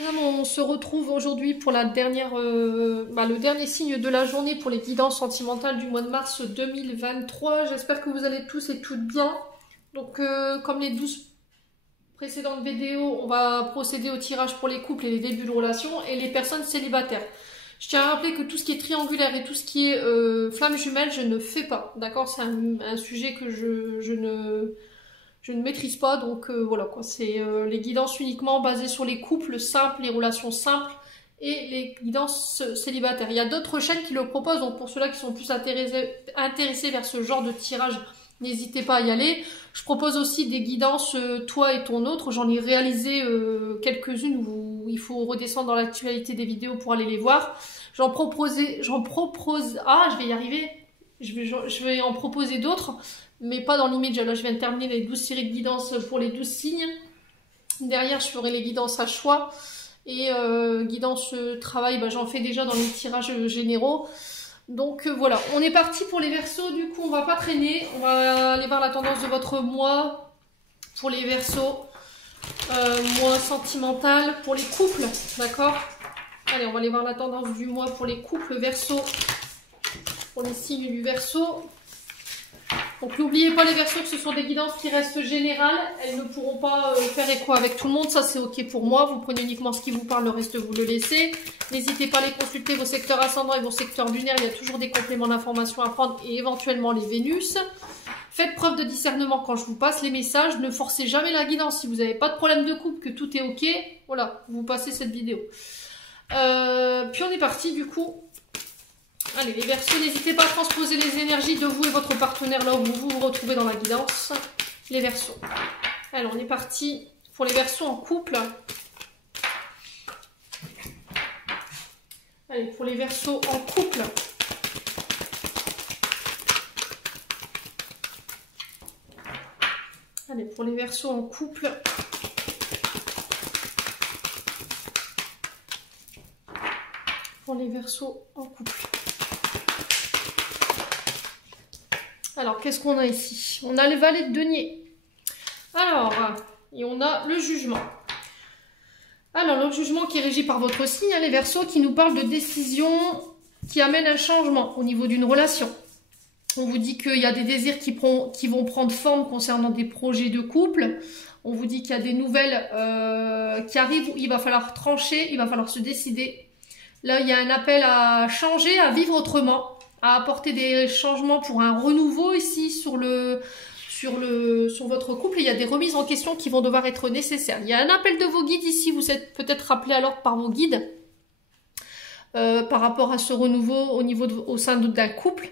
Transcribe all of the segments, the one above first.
On se retrouve aujourd'hui pour la dernière, le dernier signe de la journée pour les guidances sentimentales du mois de mars 2023. J'espère que vous allez tous et toutes bien. Donc, comme les 12 précédentes vidéos, on va procéder au tirage pour les couples et les débuts de relations et les personnes célibataires. Je tiens à rappeler que tout ce qui est triangulaire et tout ce qui est flamme jumelle, je ne fais pas. D'accord? C'est un sujet que je ne maîtrise pas, donc voilà quoi. C'est les guidances uniquement basées sur les couples simples, les relations simples et les guidances célibataires. Il y a d'autres chaînes qui le proposent, donc pour ceux-là qui sont plus intéressés vers ce genre de tirage, n'hésitez pas à y aller. Je propose aussi des guidances toi et ton autre. J'en ai réalisé quelques-unes où il faut redescendre dans l'actualité des vidéos pour aller les voir. Je vais y arriver. Je vais en proposer d'autres, mais pas dans l'immédiat. Là, je viens de terminer les 12 séries de guidance pour les 12 signes. Derrière, je ferai les guidances à choix. Et guidance travail, j'en fais déjà dans les tirages généraux. Donc voilà, on est parti pour les Verseaux. Du coup, on va pas traîner. On va aller voir la tendance de votre mois pour les Verseaux. Mois sentimental pour les couples, d'accord? Allez, on va aller voir la tendance du mois pour les couples Verseaux. Pour les signes du Verseau. Donc n'oubliez pas les Verseaux que ce sont des guidances qui restent générales. Elles ne pourront pas faire écho avec tout le monde. Ça c'est ok pour moi. Vous prenez uniquement ce qui vous parle, le reste vous le laissez. N'hésitez pas à les consulter, vos secteurs ascendants et vos secteurs lunaires. Il y a toujours des compléments d'informations à prendre et éventuellement les Vénus. Faites preuve de discernement quand je vous passe les messages. Ne forcez jamais la guidance. Si vous n'avez pas de problème de couple, que tout est ok, voilà, vous passez cette vidéo. Puis on est parti du coup. Allez, les Verseaux, n'hésitez pas à transposer les énergies de vous et votre partenaire là où vous vous retrouvez dans la guidance. Les Verseaux. Alors, on est parti pour les Verseaux en couple. Allez, pour les Verseaux en couple. Allez, pour les Verseaux en couple. Pour les Verseaux en couple. Alors, qu'est-ce qu'on a ici? On a le valet de denier. Alors, et on a le jugement. Alors, le jugement qui est régi par votre signe, les Verseaux, qui nous parle de décisions qui amènent un changement au niveau d'une relation. On vous dit qu'il y a des désirs qui vont prendre forme concernant des projets de couple. On vous dit qu'il y a des nouvelles qui arrivent où il va falloir trancher, il va falloir se décider. Là, il y a un appel à changer, à vivre autrement, à apporter des changements pour un renouveau ici sur votre couple. Il y a des remises en question qui vont devoir être nécessaires. Il y a un appel de vos guides ici. Vous êtes peut-être rappelé à l'ordre par vos guides par rapport à ce renouveau au sein d'un couple.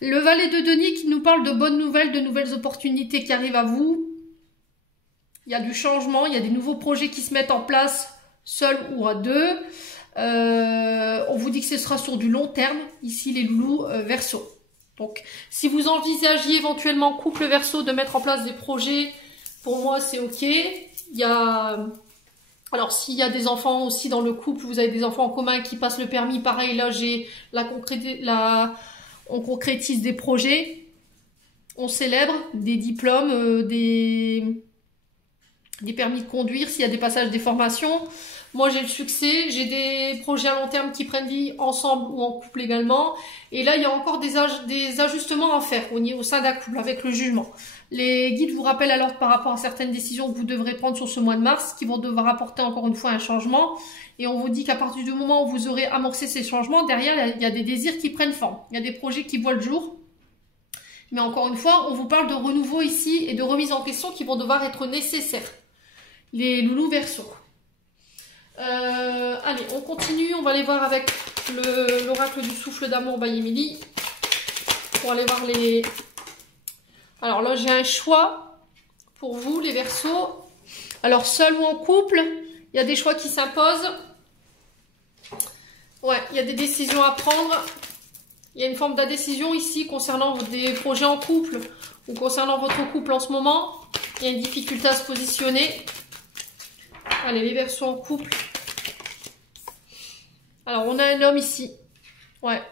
Le valet de denier qui nous parle de bonnes nouvelles, de nouvelles opportunités qui arrivent à vous. Il y a du changement, il y a des nouveaux projets qui se mettent en place, seuls ou à deux. On vous dit que ce sera sur du long terme, ici les loulous Verseaux. Donc, si vous envisagiez éventuellement couple Verseau de mettre en place des projets, pour moi c'est ok. Alors s'il y a des enfants aussi dans le couple, vous avez des enfants en commun qui passent le permis, pareil là on concrétise des projets, on célèbre des diplômes, des permis de conduire, s'il y a des passages, des formations. Moi, j'ai le succès, j'ai des projets à long terme qui prennent vie ensemble ou en couple également. Et là, il y a encore des ajustements à faire au sein d'un couple avec le jugement. Les guides vous rappellent alors par rapport à certaines décisions que vous devrez prendre sur ce mois de mars qui vont devoir apporter encore une fois un changement. Et on vous dit qu'à partir du moment où vous aurez amorcé ces changements, derrière, il y a des désirs qui prennent forme. Il y a des projets qui voient le jour. Mais encore une fois, on vous parle de renouveau ici et de remise en question qui vont devoir être nécessaires. Les loulous Verseaux. Allez, on continue, on va aller voir avec l'oracle du souffle d'amour by Emily pour aller voir les... Alors là, j'ai un choix pour vous, les Verseaux. Alors, seul ou en couple, il y a des choix qui s'imposent. Ouais, il y a des décisions à prendre. Il y a une forme d'indécision ici concernant des projets en couple ou concernant votre couple en ce moment. Il y a une difficulté à se positionner. Allez, les Verseaux en couple. Alors, on a un homme ici. Ouais,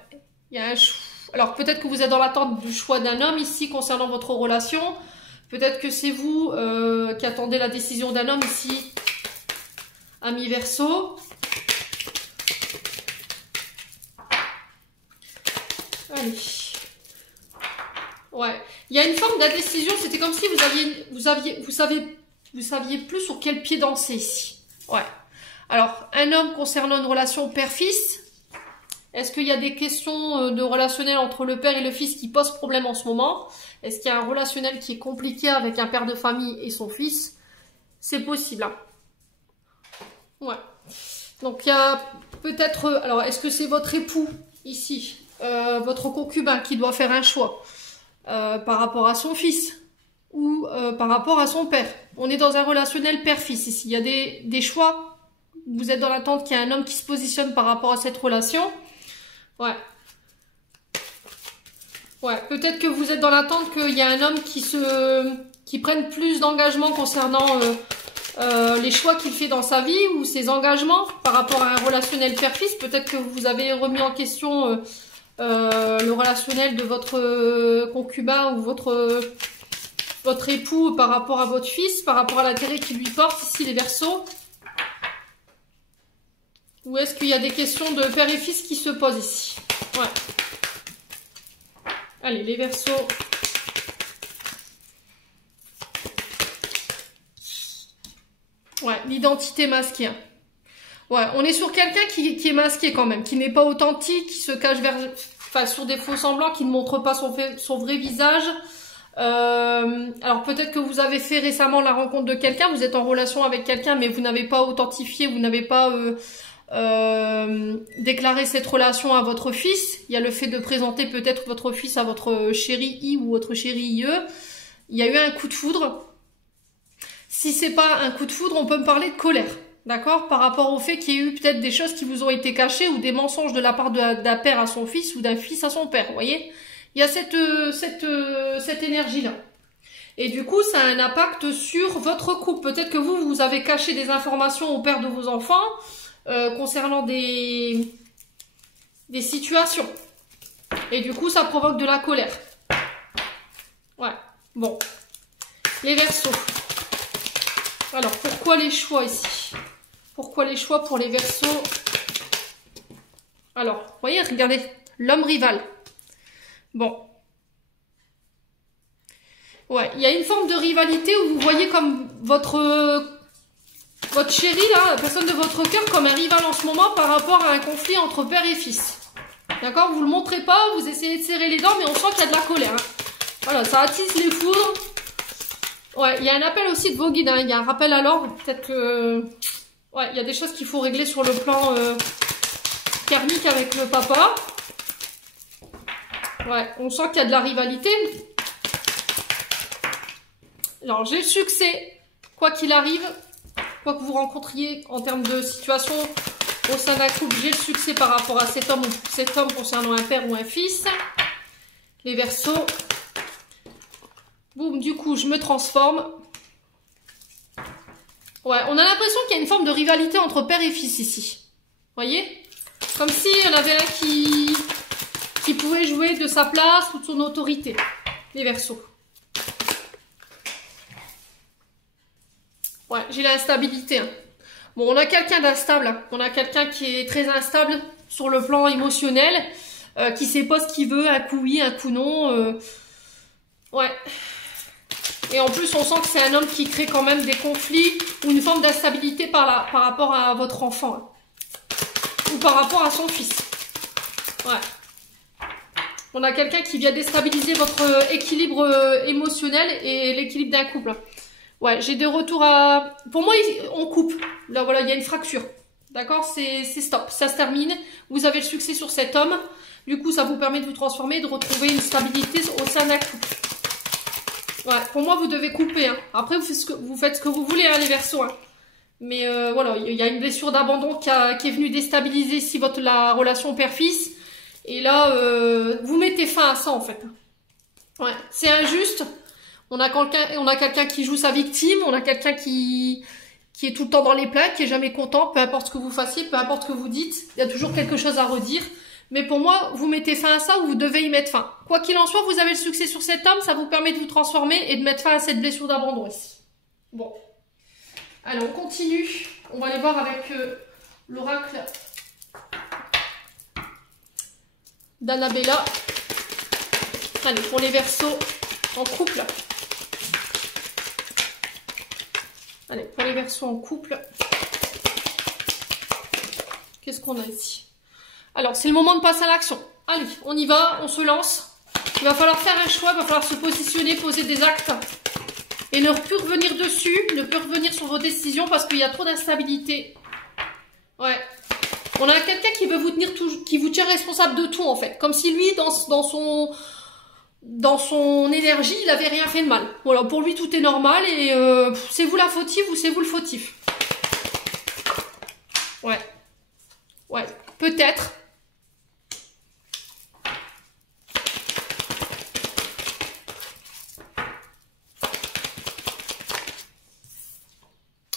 il y a un choix. Alors, peut-être que vous êtes dans l'attente du choix d'un homme ici concernant votre relation. Peut-être que c'est vous qui attendez la décision d'un homme ici Amis Verseau. Allez. Ouais. Il y a une forme d'indécision. C'était comme si vous saviez plus sur quel pied danser ici. Ouais. Alors, un homme concernant une relation père-fils. Est-ce qu'il y a des questions de relationnel entre le père et le fils qui posent problème en ce moment? Est-ce qu'il y a un relationnel qui est compliqué avec un père de famille et son fils? C'est possible. Hein. Ouais. Donc, il y a peut-être... Alors, est-ce que c'est votre époux, ici, votre concubin, qui doit faire un choix par rapport à son fils ou par rapport à son père? On est dans un relationnel père-fils, ici. Il y a des choix. Vous êtes dans l'attente qu'il y ait un homme qui se positionne par rapport à cette relation. Ouais. Ouais, peut-être que vous êtes dans l'attente qu'il y ait un homme qui prenne plus d'engagement concernant les choix qu'il fait dans sa vie ou ses engagements par rapport à un relationnel père-fils. Peut-être que vous avez remis en question le relationnel de votre concubin ou votre époux par rapport à votre fils, par rapport à l'intérêt qu'il lui porte, ici les Verseaux. Ou est-ce qu'il y a des questions de père et fils qui se posent ici? Ouais. Allez, les Verseaux. Ouais, l'identité masquée. Ouais, on est sur quelqu'un qui est masqué quand même, qui n'est pas authentique, qui se cache sur des faux semblants, qui ne montre pas son vrai visage. Alors peut-être que vous avez fait récemment la rencontre de quelqu'un, vous êtes en relation avec quelqu'un, mais vous n'avez pas authentifié, vous n'avez pas déclaré cette relation à votre fils. Il y a le fait de présenter peut-être votre fils à votre chéri I ou votre chéri IE. Il y a eu un coup de foudre. Si c'est pas un coup de foudre, on peut me parler de colère. D'accord? Par rapport au fait qu'il y ait eu peut-être des choses qui vous ont été cachées ou des mensonges de la part d'un père à son fils ou d'un fils à son père. Vous voyez? Il y a cette énergie-là. Et du coup, ça a un impact sur votre couple. Peut-être que vous avez caché des informations au père de vos enfants concernant des situations. Et du coup, ça provoque de la colère. Ouais. Bon. Les Verseaux. Alors, pourquoi les choix ici? Pourquoi les choix pour les Verseaux? Alors, vous voyez, regardez, l'homme rival. Bon. Ouais, il y a une forme de rivalité où vous voyez comme votre chéri, là, la personne de votre cœur, comme un rival en ce moment par rapport à un conflit entre père et fils. D'accord? Vous le montrez pas, vous essayez de serrer les dents, mais on sent qu'il y a de la colère. Hein. Voilà, ça attise les foudres. Ouais, il y a un appel aussi de vos guides, hein. Il y a un rappel à l'ordre. Peut-être que... Ouais, il y a des choses qu'il faut régler sur le plan karmique avec le papa. Ouais, on sent qu'il y a de la rivalité. Alors, j'ai le succès, quoi qu'il arrive, quoi que vous rencontriez en termes de situation au sein d'un couple, j'ai le succès par rapport à cet homme concernant un père ou un fils. Les Verseaux. Boum, du coup, je me transforme. Ouais, on a l'impression qu'il y a une forme de rivalité entre père et fils ici. Voyez? Comme si il y en avait un qui pouvait jouer de sa place ou de son autorité. Les Verseaux. Ouais, j'ai l'instabilité. Hein. Bon, on a quelqu'un d'instable. Hein. On a quelqu'un qui est très instable sur le plan émotionnel, qui sait pas ce qu'il veut, un coup oui, un coup non. Ouais. Et en plus, on sent que c'est un homme qui crée quand même des conflits ou une forme d'instabilité par rapport à votre enfant. Hein. Ou par rapport à son fils. Ouais. On a quelqu'un qui vient déstabiliser votre équilibre émotionnel et l'équilibre d'un couple. Ouais, j'ai des retours à... Pour moi, on coupe. Là, voilà, il y a une fracture. D'accord? C'est stop. Ça se termine. Vous avez le succès sur cet homme. Du coup, ça vous permet de vous transformer, de retrouver une stabilité au sein d'un couple. Ouais, pour moi, vous devez couper. Hein. Après, vous faites ce que vous voulez, hein, les Verseaux. Hein. Mais voilà, il y a une blessure d'abandon qui est venue déstabiliser ici la relation père-fils. Et là, vous mettez fin à ça, en fait. Ouais, c'est injuste. On a quelqu'un qui joue sa victime. On a quelqu'un qui est tout le temps dans les plaques, qui est jamais content, peu importe ce que vous fassiez, peu importe ce que vous dites. Il y a toujours quelque chose à redire. Mais pour moi, vous mettez fin à ça ou vous devez y mettre fin. Quoi qu'il en soit, vous avez le succès sur cet homme. Ça vous permet de vous transformer et de mettre fin à cette blessure d'abandon ici. Bon. Allez, on continue On va aller voir avec l'oracle d'Annabella. Allez, pour les Verseaux en couple. Allez, pour les Verseaux en couple. Qu'est-ce qu'on a ici? Alors, c'est le moment de passer à l'action. Allez, on y va, on se lance. Il va falloir faire un choix, il va falloir se positionner, poser des actes. Et ne plus revenir dessus, ne plus revenir sur vos décisions parce qu'il y a trop d'instabilité. Ouais. On a quelqu'un qui veut vous tenir qui vous tient responsable de tout en fait. Comme si lui, dans son énergie, il n'avait rien fait de mal. Voilà, pour lui tout est normal et c'est vous la fautive ou c'est vous le fautif. Ouais. Ouais, peut-être.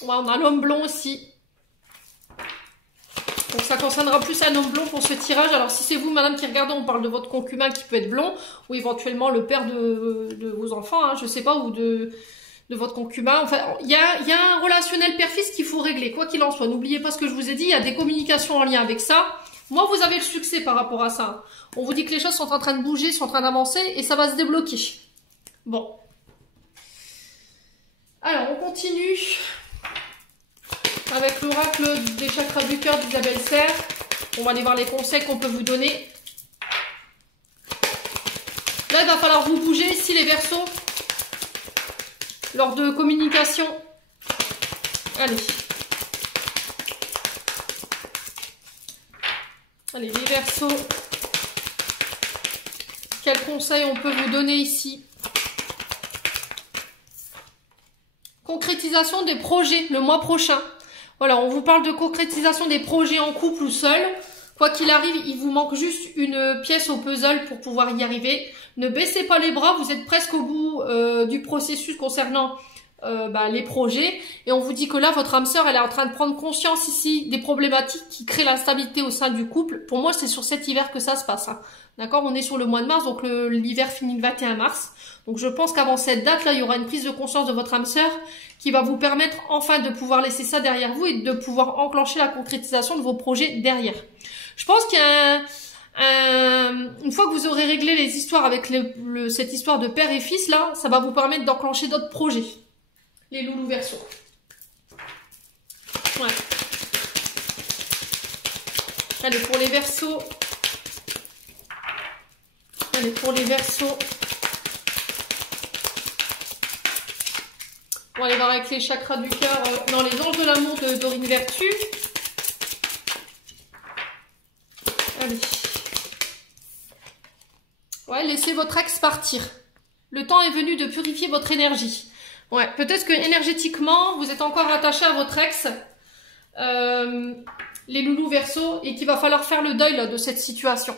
Ouais, on a l'homme blond aussi. Donc ça concernera plus un homme blond pour ce tirage. Alors si c'est vous, madame, qui regardez, on parle de votre concubin qui peut être blond, ou éventuellement le père de vos enfants, hein, je sais pas, ou de votre concubin. Enfin, il y a un relationnel père-fils qu'il faut régler, quoi qu'il en soit. N'oubliez pas ce que je vous ai dit, il y a des communications en lien avec ça. Moi, vous avez le succès par rapport à ça. On vous dit que les choses sont en train de bouger, sont en train d'avancer, et ça va se débloquer. Bon. Alors, on continue avec l'oracle des chakras du cœur d'Isabelle Serre. On va aller voir les conseils qu'on peut vous donner. Là, il va falloir vous bouger ici, les Verseaux, lors de communication. Allez. Allez, les Verseaux. Quels conseils on peut vous donner ici? Concrétisation des projets le mois prochain. Voilà, on vous parle de concrétisation des projets en couple ou seul. Quoi qu'il arrive, il vous manque juste une pièce au puzzle pour pouvoir y arriver. Ne baissez pas les bras, vous êtes presque au bout du processus concernant les projets. Et on vous dit que là, votre âme sœur, elle est en train de prendre conscience ici des problématiques qui créent l'instabilité au sein du couple. Pour moi, c'est sur cet hiver que ça se passe. Hein. D'accord? On est sur le mois de mars, donc l'hiver finit le 21 mars. Donc je pense qu'avant cette date-là, il y aura une prise de conscience de votre âme sœur qui va vous permettre enfin de pouvoir laisser ça derrière vous et de pouvoir enclencher la concrétisation de vos projets derrière. Je pense qu'il y a une fois que vous aurez réglé les histoires avec cette histoire de père et fils, là, ça va vous permettre d'enclencher d'autres projets. Les loulous Verseaux. Ouais. Allez, pour les Verseaux. Allez, pour les Verseaux. On va aller voir avec les chakras du cœur dans les anges de l'amour de Dorine Vertu. Allez. Ouais, laissez votre ex partir. Le temps est venu de purifier votre énergie. Ouais, peut-être que énergétiquement, vous êtes encore attaché à votre ex, les loulous Verseaux, et qu'il va falloir faire le deuil là, de cette situation.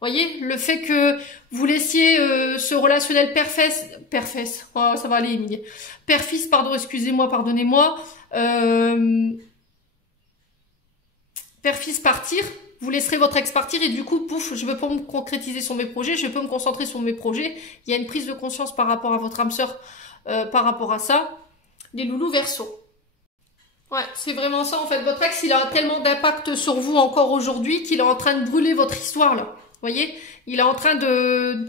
Voyez, le fait que vous laissiez ce relationnel père-fils, oh, ça va aller, Émilie. Père-fils, pardon, excusez-moi, pardonnez-moi. Père-fils partir, vous laisserez votre ex partir et du coup, pouf, je ne veux pas me concrétiser sur mes projets, je peux me concentrer sur mes projets. Il y a une prise de conscience par rapport à votre âme sœur, par rapport à ça. Les loulous Verseaux. Ouais, c'est vraiment ça en fait. Votre ex, il a tellement d'impact sur vous encore aujourd'hui qu'il est en train de brûler votre histoire là. Voyez, il est en train de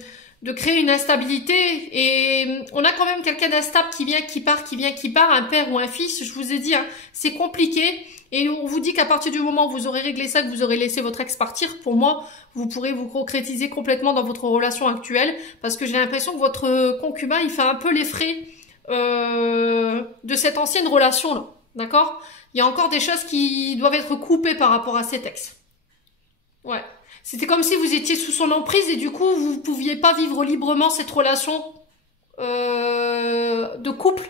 créer une instabilité et on a quand même quelqu'un d'instable qui vient, qui part, un père ou un fils. Je vous ai dit, hein, c'est compliqué et on vous dit qu'à partir du moment où vous aurez réglé ça, que vous aurez laissé votre ex partir, pour moi, vous pourrez vous concrétiser complètement dans votre relation actuelle parce que j'ai l'impression que votre concubin, il fait un peu les frais de cette ancienne relation là, d'accord? Il y a encore des choses qui doivent être coupées par rapport à cet ex. Ouais. C'était comme si vous étiez sous son emprise et du coup, vous ne pouviez pas vivre librement cette relation de couple.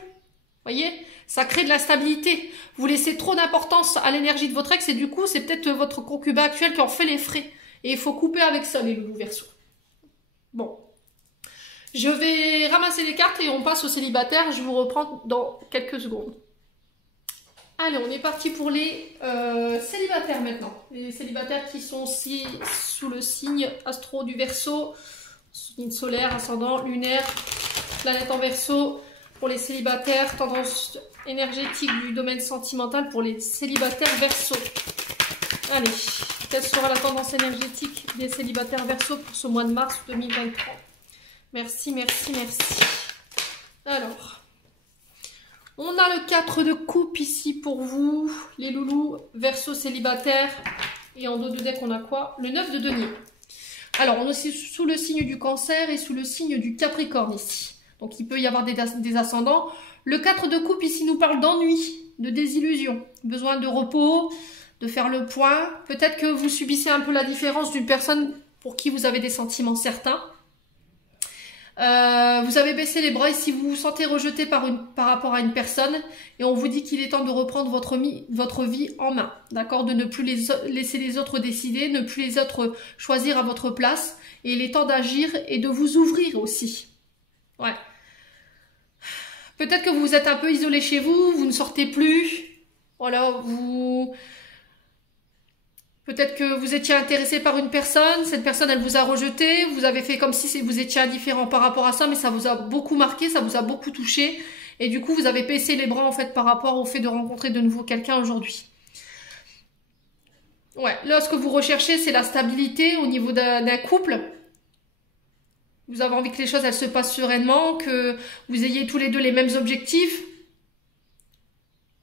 Voyez, ça crée de l'instabilité. Vous laissez trop d'importance à l'énergie de votre ex et du coup, c'est peut-être votre concubin actuel qui en fait les frais. Et il faut couper avec ça, les loulous Verseaux. Bon. Je vais ramasser les cartes et on passe aux célibataires. Je vous reprends dans quelques secondes. Allez, on est parti pour les célibataires maintenant. Les célibataires qui sont sous le signe astro du Verseau, signe solaire, ascendant, lunaire, planète en Verseau. Pour les célibataires, tendance énergétique du domaine sentimental pour les célibataires Verseau. Allez, quelle sera la tendance énergétique des célibataires Verseau pour ce mois de mars 2023? Merci, merci, merci. Alors, on a le 4 de coupe ici pour vous, les loulous Verseau célibataires. Et en dos de deck, on a quoi? Le 9 de denier. Alors, on est sous le signe du Cancer et sous le signe du Capricorne ici. Donc, il peut y avoir des ascendants. Le 4 de coupe ici nous parle d'ennui, de désillusion, besoin de repos, de faire le point. Peut-être que vous subissez un peu la différence d'une personne pour qui vous avez des sentiments certains. Vous avez baissé les bras ici, vous vous sentez rejeté par rapport à une personne et on vous dit qu'il est temps de reprendre votre vie en main, d'accord, de ne plus laisser les autres décider, ne plus les autres choisir à votre place et il est temps d'agir et de vous ouvrir aussi. Ouais. Peut-être que vous êtes un peu isolé chez vous, vous ne sortez plus, voilà, peut-être que vous étiez intéressé par une personne, cette personne elle vous a rejeté, vous avez fait comme si vous étiez indifférent par rapport à ça, mais ça vous a beaucoup marqué, ça vous a beaucoup touché, et du coup vous avez baissé les bras en fait par rapport au fait de rencontrer de nouveau quelqu'un aujourd'hui. Ouais, là ce que vous recherchez c'est la stabilité au niveau d'un couple. Vous avez envie que les choses elles se passent sereinement, que vous ayez tous les deux les mêmes objectifs.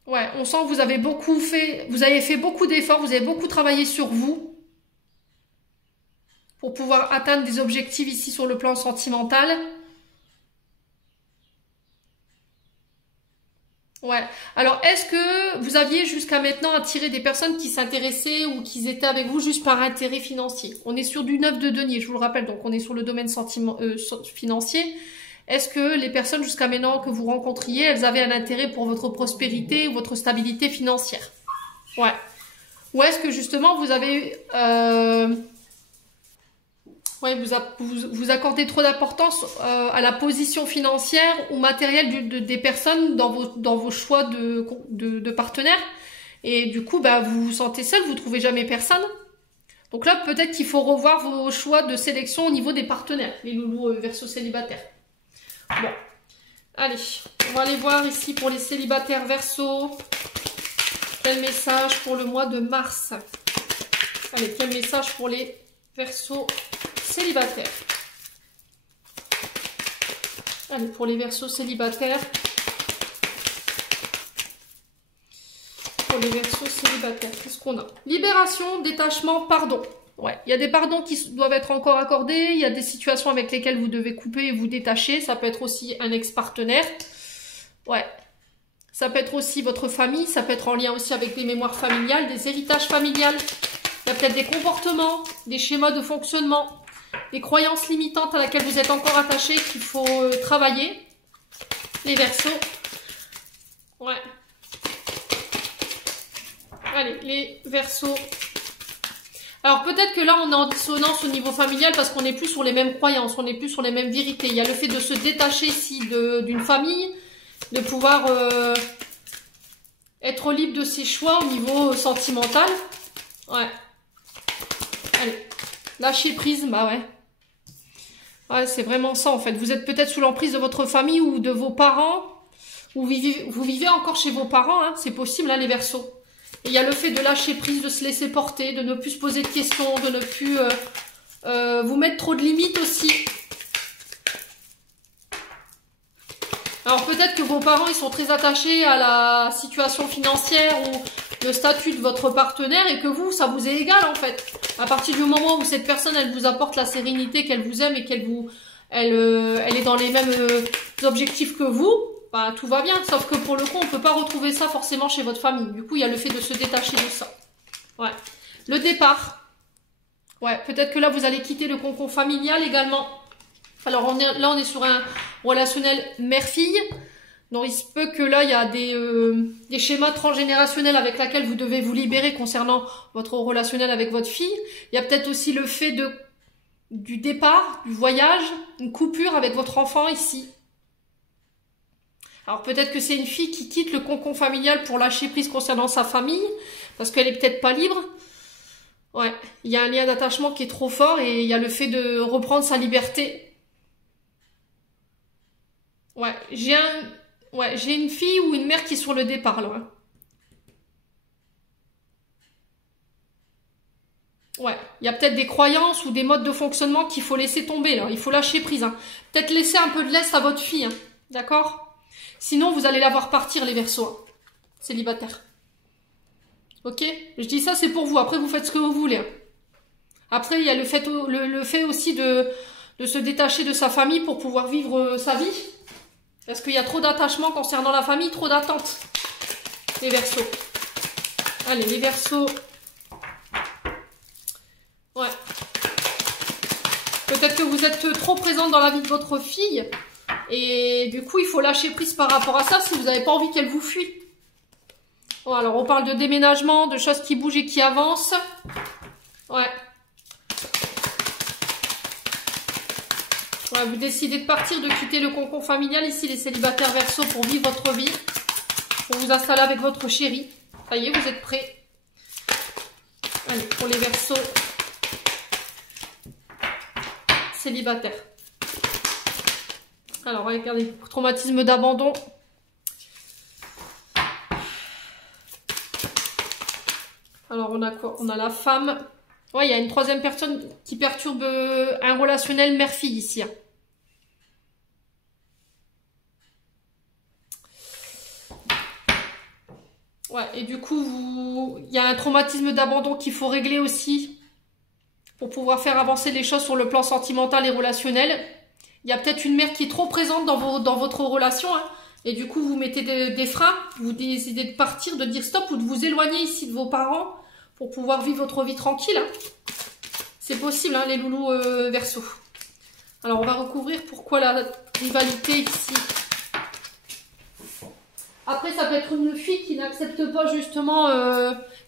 Ouais, on sent que vous avez fait beaucoup d'efforts, vous avez beaucoup travaillé sur vous pour pouvoir atteindre des objectifs ici sur le plan sentimental. Ouais. Alors, est-ce que vous aviez jusqu'à maintenant attiré des personnes qui s'intéressaient ou qui étaient avec vous juste par intérêt financier? On est sur du 9 de denier, je vous le rappelle, donc on est sur le domaine financier. Est-ce que les personnes jusqu'à maintenant que vous rencontriez, elles avaient un intérêt pour votre prospérité ou votre stabilité financière? Ouais. Ou est-ce que justement vous avez... ouais, vous accordez trop d'importance à la position financière ou matérielle des personnes dans vos choix de partenaires. Et du coup, bah, vous vous sentez seul, vous trouvez jamais personne. Donc là, peut-être qu'il faut revoir vos choix de sélection au niveau des partenaires, les loulous Verseau célibataires. Bon, allez, on va aller voir ici pour les célibataires Verseau. Quel message pour le mois de mars? Allez, quel message pour les Verseaux célibataires? Allez, pour les Verseaux célibataires. Pour les Verseaux célibataires, qu'est-ce qu'on a? Libération, détachement, pardon. Ouais, il y a des pardons qui doivent être encore accordés, il y a des situations avec lesquelles vous devez couper et vous détacher, ça peut être aussi un ex-partenaire. Ouais. Ça peut être aussi votre famille, ça peut être en lien aussi avec des mémoires familiales, des héritages familiales. Il y a peut-être des comportements, des schémas de fonctionnement, des croyances limitantes à laquelle vous êtes encore attaché qu'il faut travailler. Les Verseaux. Ouais. Allez, les Verseaux. Alors peut-être que là on est en dissonance au niveau familial parce qu'on n'est plus sur les mêmes croyances, on n'est plus sur les mêmes vérités. Il y a le fait de se détacher ici d'une famille, de pouvoir être libre de ses choix au niveau sentimental. Ouais. Allez, lâcher prise, bah ouais. Ouais, c'est vraiment ça en fait. Vous êtes peut-être sous l'emprise de votre famille ou de vos parents, ou vous vivez encore chez vos parents, hein. C'est possible, hein, les Verseaux. Et il y a le fait de lâcher prise, de se laisser porter, de ne plus se poser de questions, de ne plus vous mettre trop de limites aussi. Alors peut-être que vos parents ils sont très attachés à la situation financière ou le statut de votre partenaire et que vous, ça vous est égal en fait. À partir du moment où cette personne elle vous apporte la sérénité, qu'elle vous aime et qu'elle est dans les mêmes objectifs que vous, bah, tout va bien, sauf que pour le coup, on peut pas retrouver ça forcément chez votre famille. Du coup, il y a le fait de se détacher de ça. Ouais. Le départ. Ouais, peut-être que là, vous allez quitter le cocon familial également. Alors, on est sur un relationnel mère-fille. Donc, il se peut que là, il y a des schémas transgénérationnels avec lesquels vous devez vous libérer concernant votre relationnel avec votre fille. Il y a peut-être aussi le fait du départ, du voyage, une coupure avec votre enfant ici. Alors peut-être que c'est une fille qui quitte le cocon familial pour lâcher prise concernant sa famille, parce qu'elle est peut-être pas libre. Ouais, il y a un lien d'attachement qui est trop fort et il y a le fait de reprendre sa liberté. Ouais, j'ai Ouais, j'ai une fille ou une mère qui est sur le départ, là. Hein. Ouais, il y a peut-être des croyances ou des modes de fonctionnement qu'il faut laisser tomber, là. Il faut lâcher prise, hein. Peut-être laisser un peu de laisse à votre fille, hein. D'accord? Sinon, vous allez la voir partir, les Verseaux, hein. Célibataires. Ok? Je dis ça, c'est pour vous. Après, vous faites ce que vous voulez. Hein. Après, il y a le fait aussi de se détacher de sa famille pour pouvoir vivre sa vie. Parce qu'il y a trop d'attachement concernant la famille, trop d'attentes. Les Verseaux. Allez, les Verseaux. Ouais. Peut-être que vous êtes trop présente dans la vie de votre fille. Et du coup, il faut lâcher prise par rapport à ça si vous n'avez pas envie qu'elle vous fuit. Bon, alors, on parle de déménagement, de choses qui bougent et qui avancent. Ouais. Ouais, vous décidez de partir, de quitter le cocon familial, ici, les célibataires Verseaux, pour vivre votre vie. Pour vous installer avec votre chéri. Ça y est, vous êtes prêts. Allez, pour les Verseaux célibataires. Alors, regardez, traumatisme d'abandon. Alors, on a quoi? On a la femme. Ouais, il y a une troisième personne qui perturbe un relationnel mère-fille ici. Hein. Ouais, et du coup, il y a un traumatisme d'abandon qu'il faut régler aussi pour pouvoir faire avancer les choses sur le plan sentimental et relationnel. Il y a peut-être une mère qui est trop présente dans votre relation. Hein. Et du coup, vous mettez des freins, vous décidez de partir, de dire stop ou de vous éloigner ici de vos parents pour pouvoir vivre votre vie tranquille. Hein. C'est possible, hein, les loulous Verseaux. Alors, on va recouvrir pourquoi la rivalité ici. Après, ça peut être une fille qui n'accepte pas justement,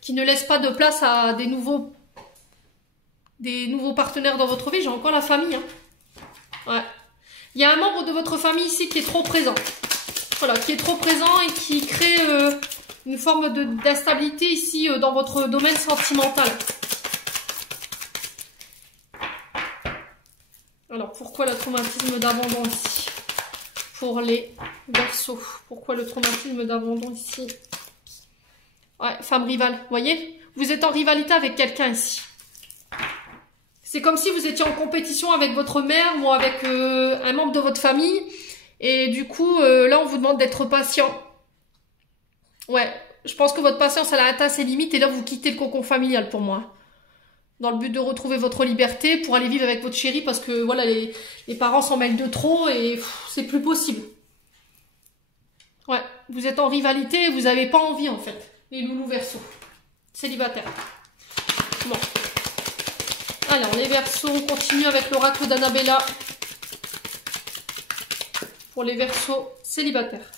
qui ne laisse pas de place à des nouveaux partenaires dans votre vie. J'ai encore la famille. Hein. Ouais. Il y a un membre de votre famille ici qui est trop présent. Voilà, qui est trop présent et qui crée une forme d'instabilité ici dans votre domaine sentimental. Alors, pourquoi le traumatisme d'abandon ici? Pour les Verseaux. Pourquoi le traumatisme d'abandon ici? Ouais, femme rivale, vous voyez? Vous êtes en rivalité avec quelqu'un ici. C'est comme si vous étiez en compétition avec votre mère ou avec un membre de votre famille. Et du coup, là, on vous demande d'être patient. Ouais, je pense que votre patience, elle a atteint ses limites. Et là, vous quittez le cocon familial pour moi. Dans le but de retrouver votre liberté pour aller vivre avec votre chéri. Parce que, voilà, les parents s'en mêlent de trop et c'est plus possible. Ouais, vous êtes en rivalité et vous n'avez pas envie, en fait. Les loulous Verseaux. Célibataires. Bon. Alors, les Verseaux, on continue avec l'oracle d'Annabella. Pour les Verseaux célibataires.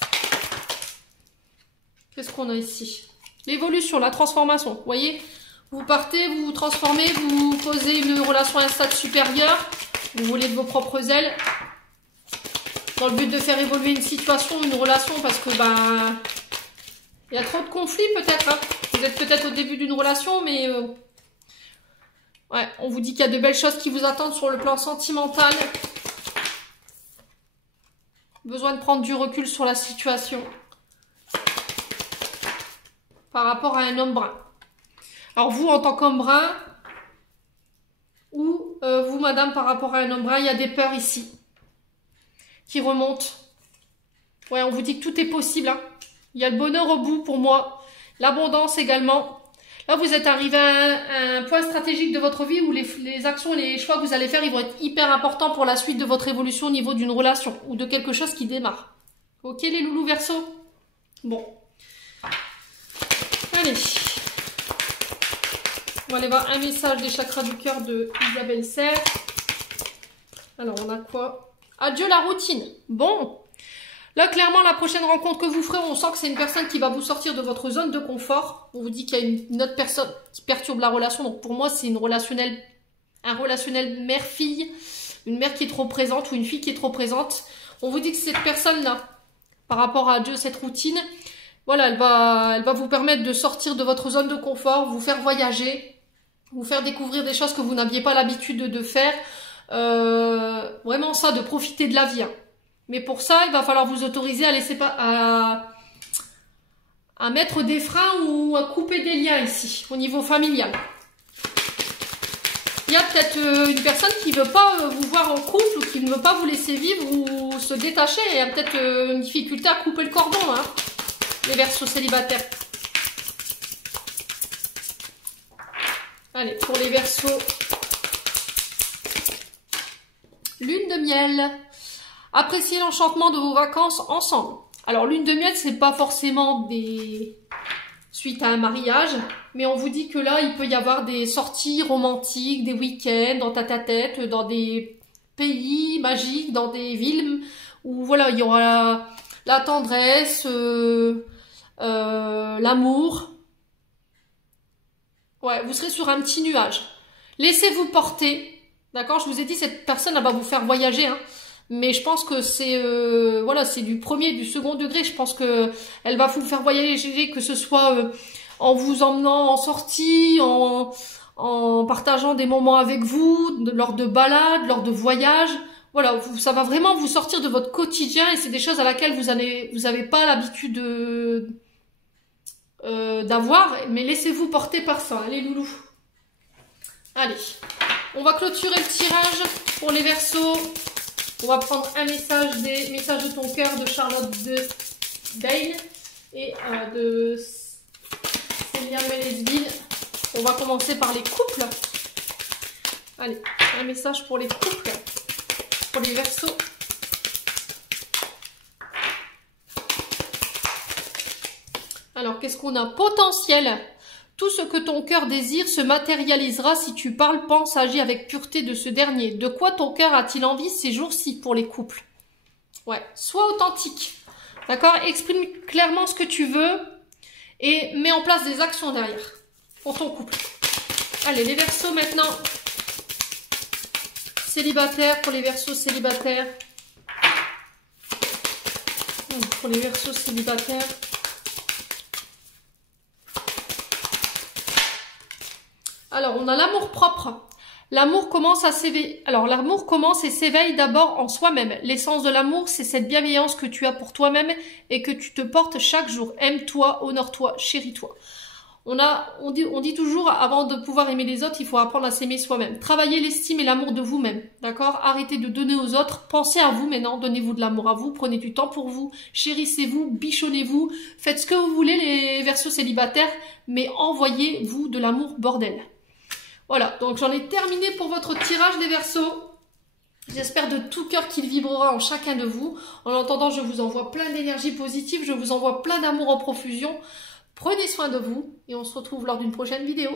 Qu'est-ce qu'on a ici? L'évolution, la transformation. Vous voyez? Vous partez, vous vous transformez, vous posez une relation à un stade supérieur. Vous volez de vos propres ailes. Dans le but de faire évoluer une situation, une relation, parce que, ben, il y a trop de conflits peut-être. Hein. Vous êtes peut-être au début d'une relation, mais... ouais, on vous dit qu'il y a de belles choses qui vous attendent sur le plan sentimental. Besoin de prendre du recul sur la situation. Par rapport à un homme brun. Alors vous, en tant qu'homme brun, ou vous, madame, par rapport à un homme brun, il y a des peurs ici. Qui remontent. Ouais, on vous dit que tout est possible. Hein. Il y a le bonheur au bout pour moi. L'abondance également. Là, vous êtes arrivé à un point stratégique de votre vie où les actions et les choix que vous allez faire, ils vont être hyper importants pour la suite de votre évolution au niveau d'une relation ou de quelque chose qui démarre. Ok, les loulous Verseaux? Bon. Allez. On va aller voir un message des chakras du cœur de Isabelle Serre. Alors, on a quoi? Adieu la routine. Bon. Là, clairement, la prochaine rencontre que vous ferez, on sent que c'est une personne qui va vous sortir de votre zone de confort. On vous dit qu'il y a une autre personne qui perturbe la relation. Donc, pour moi, c'est un relationnel mère-fille. Une mère qui est trop présente ou une fille qui est trop présente. On vous dit que cette personne-là, par rapport à Dieu, cette routine, voilà, elle va vous permettre de sortir de votre zone de confort, vous faire voyager, vous faire découvrir des choses que vous n'aviez pas l'habitude de faire. Vraiment ça, de profiter de la vie. Hein. Mais pour ça, il va falloir vous autoriser à laisser à mettre des freins ou à couper des liens ici, au niveau familial. Il y a peut-être une personne qui ne veut pas vous voir en couple ou qui ne veut pas vous laisser vivre ou se détacher. Il y a peut-être une difficulté à couper le cordon, hein, les Verseaux célibataires. Allez, pour les Verseaux, lune de miel. Appréciez l'enchantement de vos vacances ensemble. Alors, lune de miel, c'est pas forcément suite à un mariage, mais on vous dit que là, il peut y avoir des sorties romantiques, des week-ends en tête-à-tête, dans des pays magiques, dans des villes où voilà, il y aura la tendresse, l'amour. Ouais, vous serez sur un petit nuage. Laissez-vous porter, d'accord? Je vous ai dit, cette personne, elle va vous faire voyager, hein. Mais je pense que c'est voilà, c'est du premier, du second degré. Je pense que elle va vous faire voyager, que ce soit en vous emmenant en sortie, en partageant des moments avec vous, lors de balades, lors de voyages. Voilà, ça va vraiment vous sortir de votre quotidien et c'est des choses à laquelle vous avez pas l'habitude d'avoir. Mais laissez-vous porter par ça, les loulous. Allez, on va clôturer le tirage pour les Verseaux. On va prendre un message des messages de ton cœur de Charlotte de Dale et de Célia Melesville. On va commencer par les couples. Allez, un message pour les couples, pour les Verseaux. Alors, qu'est-ce qu'on a? Potentiel. Tout ce que ton cœur désire se matérialisera si tu parles, penses, agis avec pureté de ce dernier. De quoi ton cœur a-t-il envie ces jours-ci pour les couples? Ouais, sois authentique. D'accord? Exprime clairement ce que tu veux et mets en place des actions derrière pour ton couple. Allez, les Verseaux maintenant. Célibataires, pour les Verseaux célibataires. Pour les Verseaux célibataires. Alors, on a l'amour propre. L'amour commence à s'éveiller. Alors, l'amour commence et s'éveille d'abord en soi-même. L'essence de l'amour, c'est cette bienveillance que tu as pour toi-même et que tu te portes chaque jour. Aime-toi, honore-toi, chéris-toi. On dit toujours, avant de pouvoir aimer les autres, il faut apprendre à s'aimer soi-même. Travaillez l'estime et l'amour de vous-même, d'accord? Arrêtez de donner aux autres. Pensez à vous maintenant. Donnez-vous de l'amour à vous. Prenez du temps pour vous. Chérissez-vous, bichonnez-vous. Faites ce que vous voulez, les Verseaux célibataires, mais envoyez-vous de l'amour, bordel. Voilà, donc j'en ai terminé pour votre tirage des Verseaux. J'espère de tout cœur qu'il vibrera en chacun de vous. En attendant, je vous envoie plein d'énergie positive, je vous envoie plein d'amour en profusion. Prenez soin de vous et on se retrouve lors d'une prochaine vidéo.